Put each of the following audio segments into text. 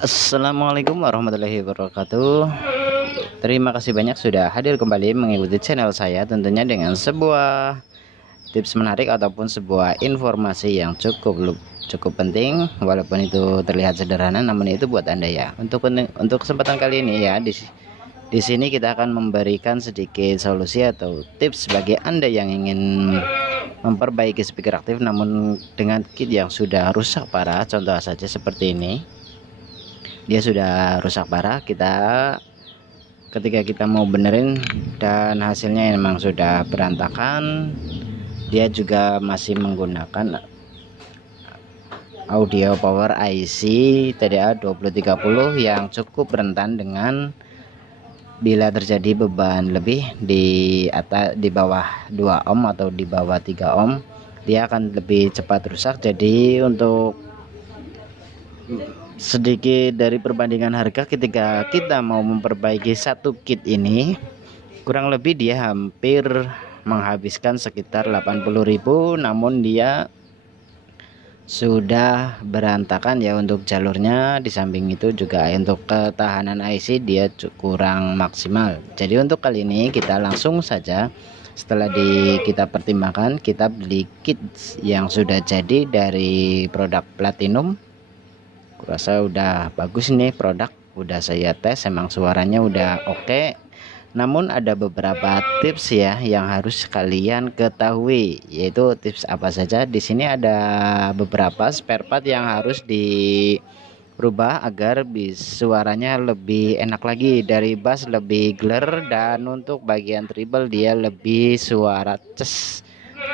Assalamualaikum warahmatullahi wabarakatuh. Terima kasih banyak sudah hadir kembali mengikuti channel saya, tentunya dengan sebuah tips menarik ataupun sebuah informasi yang cukup penting. Walaupun itu terlihat sederhana, namun itu buat Anda ya. Untuk kesempatan kali ini ya, di sini kita akan memberikan sedikit solusi atau tips bagi Anda yang ingin memperbaiki speaker aktif namun dengan kit yang sudah rusak parah. Contoh saja seperti ini, dia sudah rusak parah. Ketika kita mau benerin dan hasilnya memang sudah berantakan, dia juga masih menggunakan audio power IC TDA 2030 yang cukup rentan dengan bila terjadi beban lebih di bawah 2 ohm atau di bawah 3 ohm, dia akan lebih cepat rusak. Jadi untuk sedikit dari perbandingan harga, ketika kita mau memperbaiki satu kit ini, kurang lebih dia hampir menghabiskan sekitar 80.000, namun dia sudah berantakan ya untuk jalurnya. Di samping itu juga untuk ketahanan IC dia kurang maksimal. Jadi untuk kali ini kita langsung saja, setelah kita pertimbangkan, kita beli kit yang sudah jadi dari produk Platinum. Kurasa udah bagus nih produk, udah saya tes, emang suaranya udah oke. Namun ada beberapa tips ya yang harus kalian ketahui, yaitu tips apa saja. Di sini ada beberapa spare part yang harus dirubah agar suaranya lebih enak lagi. Dari bass lebih gler, dan untuk bagian treble dia lebih suara ces,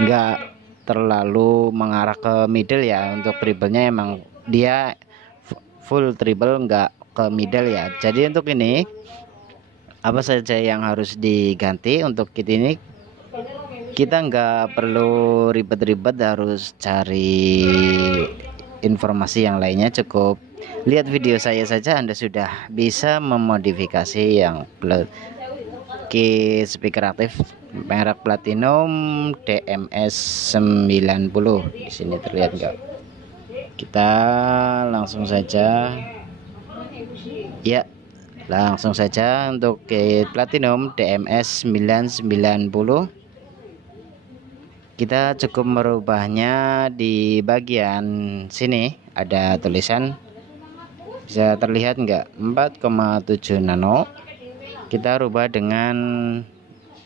nggak terlalu mengarah ke middle ya. Untuk treble-nya emang dia full treble, nggak ke middle ya. Jadi untuk ini apa saja yang harus diganti untuk kit ini, kita nggak perlu ribet-ribet harus cari informasi yang lainnya. Cukup lihat video saya saja, Anda sudah bisa memodifikasi yang kit speaker aktif merek Platinum DMS 90. Di sini terlihat nggak? Kita langsung saja ya, langsung saja untuk kit Platinum DMS 990. Kita cukup merubahnya. Di bagian sini ada tulisan, bisa terlihat enggak, 4,7 nano. Kita rubah dengan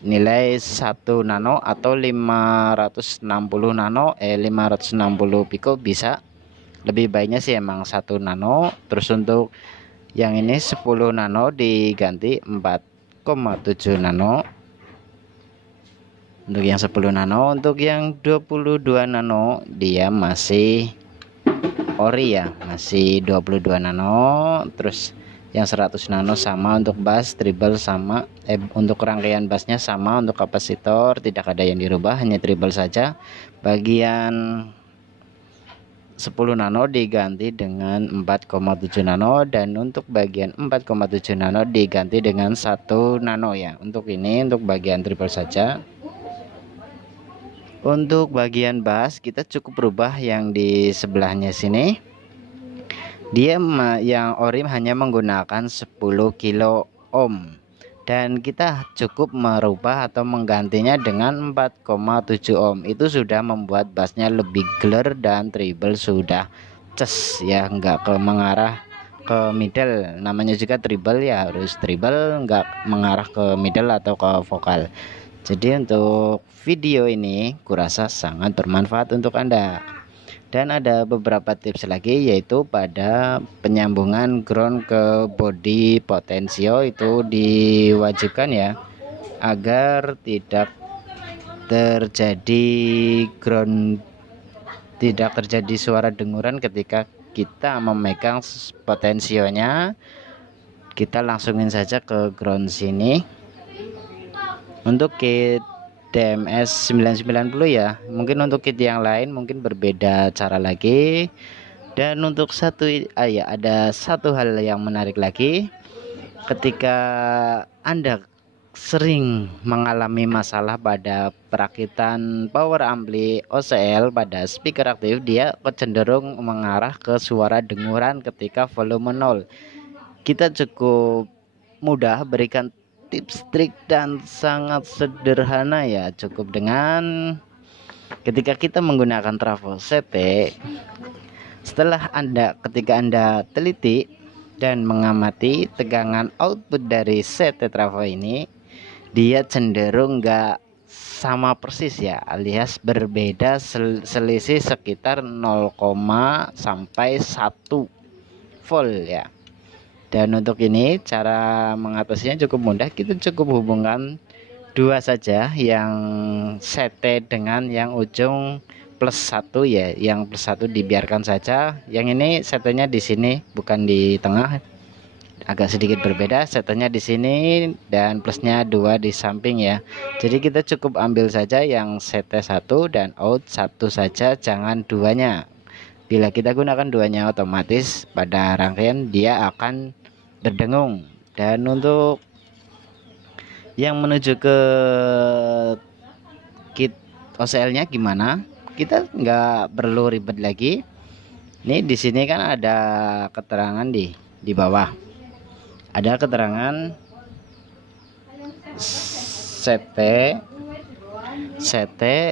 nilai 1 nano atau 560 nano 560 piko bisa. Lebih baiknya sih emang 1 nano. Terus untuk yang ini 10 nano diganti 4,7 nano untuk yang 10 nano. Untuk yang 22 nano dia masih ori ya, masih 22 nano. Terus yang 100 nano sama untuk bass, treble sama, untuk rangkaian bassnya sama. Untuk kapasitor tidak ada yang dirubah, hanya treble saja. Bagian 10 nano diganti dengan 4,7 nano, dan untuk bagian 4,7 nano diganti dengan 1 nano ya. Untuk ini untuk bagian treble saja. Untuk bagian bass kita cukup berubah yang di sebelahnya sini. Dia yang ori hanya menggunakan 10 kilo ohm, dan kita cukup merubah atau menggantinya dengan 4,7 ohm. Itu sudah membuat bassnya lebih gler dan treble sudah ces ya, nggak mengarah ke middle. Namanya juga treble ya, harus treble, nggak mengarah ke middle atau ke vokal. Jadi untuk video ini kurasa sangat bermanfaat untuk Anda. Dan ada beberapa tips lagi, yaitu pada penyambungan ground ke body potensio itu diwajibkan ya, agar tidak terjadi tidak terjadi suara denguran ketika kita memegang potensionya. Kita langsungin saja ke ground sini. Untuk kit DMS 990 ya, mungkin untuk kit yang lain mungkin berbeda cara lagi. Dan untuk ada satu hal yang menarik lagi, ketika Anda sering mengalami masalah pada perakitan power ampli OCL pada speaker aktif, dia cenderung mengarah ke suara denguran ketika volume 0. Kita cukup mudah berikan tips, trik, dan sangat sederhana ya. Cukup dengan ketika kita menggunakan trafo CT, ketika Anda teliti dan mengamati tegangan output dari CT trafo ini, dia cenderung nggak sama persis ya, alias berbeda, selisih sekitar 0, sampai 1 volt ya. Dan untuk ini cara mengatasinya cukup mudah. Kita cukup hubungkan dua saja, yang CT dengan yang ujung +1 ya. Yang +1 dibiarkan saja. Yang ini CT-nya di sini, bukan di tengah. Agak sedikit berbeda, setnya di sini dan plusnya 2 di samping ya. Jadi kita cukup ambil saja yang CT 1 dan out 1 saja, jangan duanya. Bila kita gunakan duanya, otomatis pada rangkaian dia akan berdengung. Dan untuk yang menuju ke kit OCL nya gimana, kita nggak perlu ribet lagi. Ini di sini kan ada keterangan di bawah. Ada keterangan CT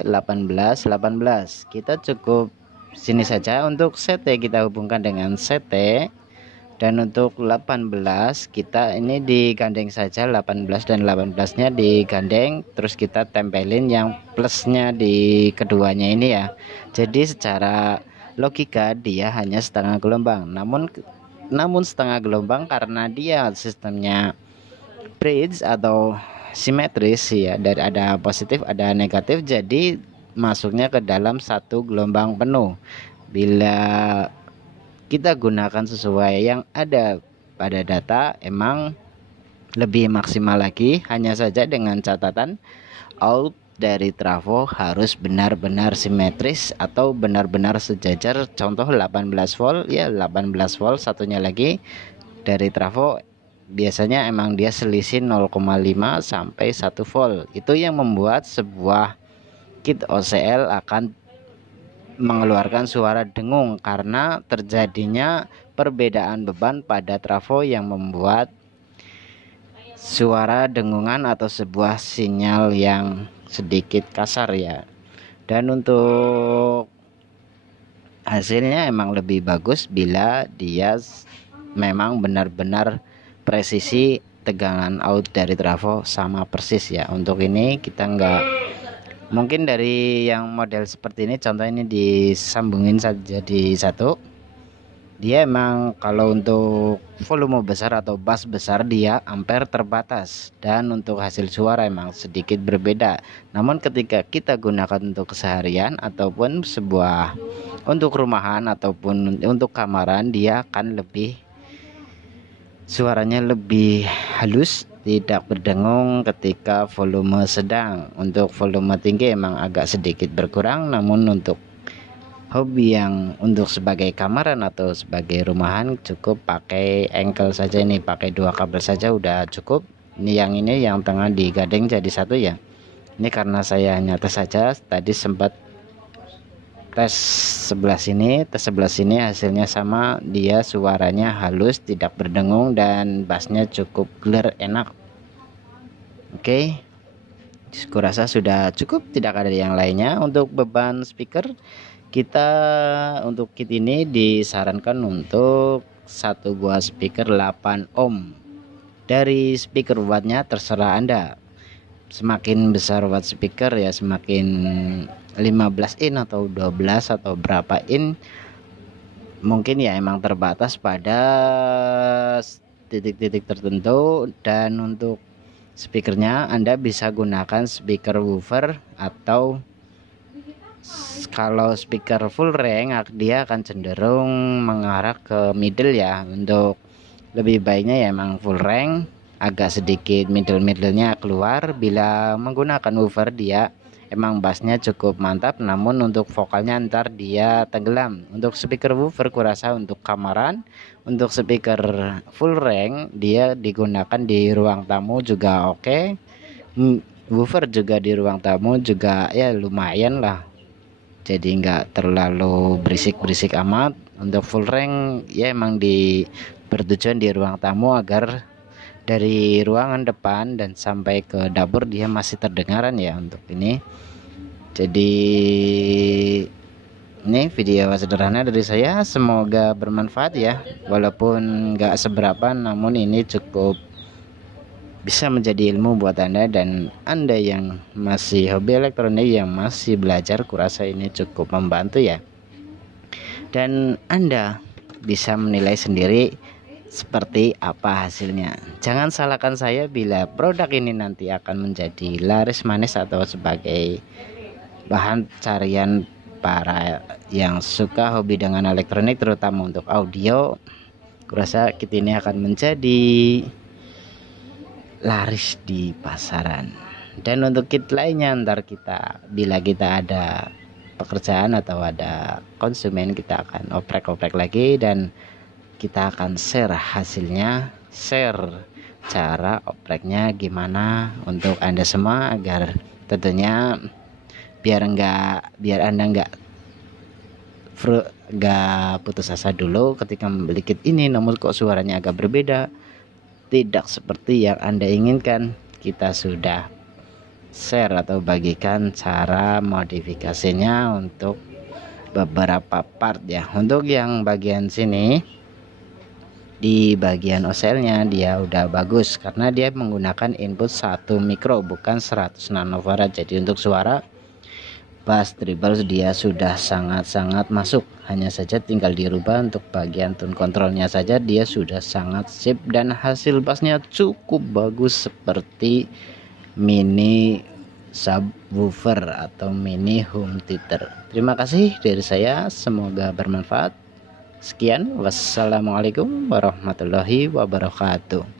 18. Kita cukup sini saja. Untuk CT kita hubungkan dengan CT, dan untuk 18 kita ini digandeng saja, 18 dan 18 nya digandeng, terus kita tempelin yang plusnya di keduanya ini ya. Jadi secara logika dia hanya setengah gelombang, namun setengah gelombang karena dia sistemnya bridge atau simetris ya, dari ada positif ada negatif, jadi masuknya ke dalam satu gelombang penuh. Bila kita gunakan sesuai yang ada pada data, emang lebih maksimal lagi, hanya saja dengan catatan out dari trafo harus benar-benar simetris atau benar-benar sejajar. Contoh 18 volt ya, 18 volt. Satunya lagi dari trafo biasanya emang dia selisih 0,5 sampai 1 volt. Itu yang membuat sebuah kit OCL akan mengeluarkan suara dengung karena terjadinya perbedaan beban pada trafo yang membuat suara dengungan atau sebuah sinyal yang sedikit kasar ya. Dan untuk hasilnya emang lebih bagus bila dia memang benar-benar presisi tegangan out dari trafo sama persis ya. Untuk ini kita nggak mungkin dari yang model seperti ini, contoh ini disambungin saja di satu. Dia emang kalau untuk volume besar atau bass besar dia ampere terbatas, dan untuk hasil suara emang sedikit berbeda. Namun ketika kita gunakan untuk keseharian ataupun sebuah untuk rumahan ataupun untuk kamaran, dia akan suaranya lebih halus, tidak berdengung ketika volume sedang. Untuk volume tinggi emang agak sedikit berkurang, namun untuk hobi yang untuk sebagai kamaran atau sebagai rumahan cukup pakai engkel saja. Ini pakai 2 kabel saja udah cukup. Ini yang tengah digandeng jadi satu ya. Ini karena saya hanya tes saja, tadi sempat tes sebelah sini hasilnya sama, dia suaranya halus, tidak berdengung, dan bassnya cukup clear, enak. Oke, kurasa sudah cukup, tidak ada yang lainnya. Untuk beban speaker kita untuk kit ini disarankan untuk satu buah speaker 8 ohm. Dari speaker wattnya terserah Anda, semakin besar watt speaker ya semakin 15 in atau 12 atau berapa in, mungkin ya emang terbatas pada titik-titik tertentu. Dan untuk speakernya Anda bisa gunakan speaker woofer, atau kalau speaker full range dia akan cenderung mengarah ke middle ya. Untuk lebih baiknya ya emang full range, agak sedikit middle-nya keluar. Bila menggunakan woofer dia emang bassnya cukup mantap, namun untuk vokalnya ntar dia tenggelam. Untuk speaker woofer kurasa untuk kamaran. Untuk speaker full range dia digunakan di ruang tamu juga oke. Woofer juga di ruang tamu juga ya lumayan lah, jadi nggak terlalu berisik-berisik amat. Untuk full rank ya emang bertujuan di ruang tamu agar dari ruangan depan dan sampai ke dapur dia masih terdengaran ya untuk ini. Jadi ini video sederhana dari saya, semoga bermanfaat ya, walaupun nggak seberapa namun ini cukup bisa menjadi ilmu buat Anda, dan Anda yang masih hobi elektronik, yang masih belajar, kurasa ini cukup membantu ya. Dan Anda bisa menilai sendiri seperti apa hasilnya. Jangan salahkan saya bila produk ini nanti akan menjadi laris manis atau sebagai bahan carian para yang suka hobi dengan elektronik, terutama untuk audio. Kurasa kit ini akan menjadi laris di pasaran. Dan untuk kit lainnya ntar bila kita ada pekerjaan atau ada konsumen, kita akan oprek-oprek lagi dan kita akan share hasilnya, share cara opreknya gimana untuk Anda semua, agar tentunya biar Anda nggak putus asa dulu ketika membeli kit ini, namun kok suaranya agak berbeda, tidak seperti yang Anda inginkan. Kita sudah share atau bagikan cara modifikasinya untuk beberapa part ya. Untuk yang bagian sini, di bagian OCL-nya dia udah bagus karena dia menggunakan input 1 mikro bukan 100 nanofarad. Jadi untuk suara bass treble dia sudah sangat-sangat masuk, hanya saja tinggal dirubah untuk bagian tone controlnya saja, dia sudah sangat sip dan hasil bassnya cukup bagus seperti mini subwoofer atau mini home theater. Terima kasih dari saya, semoga bermanfaat. Sekian, wassalamualaikum warahmatullahi wabarakatuh.